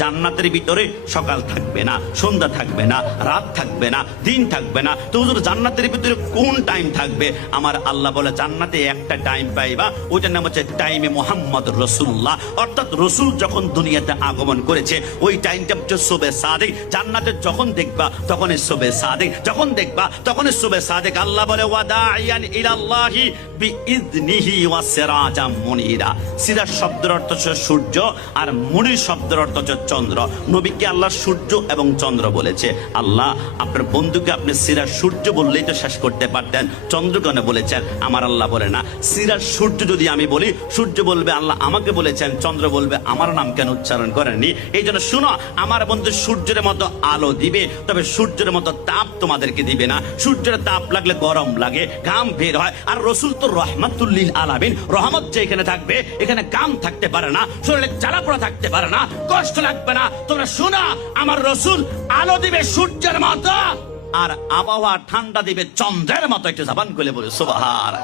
জান্নাতের ভিতরে সকাল থাকবে না, সন্ধ্যা থাকবে না, রাত থাকবে না, দিন থাকবে না। তো হুজুর জান্নাতের ভিতরে কোন টাইম থাকবে? আমার আল্লাহ বলে জান্নাতে একটা টাইম পাইবা, ওইটার নাম হচ্ছে টাইমে মুহাম্মদ রাসূলুল্লাহ। অর্থাৎ রসুল যখন দুনিয়াতে আগমন করেছে ওই টাইমটা হচ্ছে সুবে সাদিক। জান্নাতে যখন দেখবা তখন সুবে সাদিক, যখন দেখবা তখন সুবে সাদিক। আল্লাহ বলে ওয়াদাইয়ান ইলাল্লাহি বিইذনিহি ওয়া সিরাজাম মুনিরা। সিরাজ শব্দের অর্থ হচ্ছে সূর্য, আর মুনির শব্দের অর্থ হচ্ছে চন্দ্র। নবীকে আল্লাহ সূর্য এবং চন্দ্র বলেছে। আল্লাহ আপনার বন্ধুকে আপনি সিরাজ সূর্য বললেই তো শেষ করতে পারতেন, চন্দ্র কেন বলেছেন? আমার আল্লাহ বলে না, সিরাজ সূর্য যদি আমি বলি, সূর্য বলবে আল্লাহ আমাকে বলেছেন, চন্দ্র বলবে আমার নাম কেন উচ্চারণ করেননি। এই জন্য শুনো, আমার বন্ধু সূর্যের মতো আলো দিবে, তবে সূর্যের মতো তাপ তোমাদেরকে দিবে না। সূর্যের তাপ লাগলে গরম লাগে, ঘাম বের হয়। আর রসুল তো রহমাতুল লিল আলামিন, রহমত যে এখানে থাকবে, এখানে ঘাম থাকতে পারে না, শরীরে জ্বালা পোড়া থাকতে পারে না, কষ্ট লাগবে না। তোমরা শোনো, আমার রসুল আলো দিবে সূর্যের মতো, আর আবহাওয়া ঠান্ডা দিবে চন্দ্রের মতো। একটু জবান খুলে বলে সুবহান।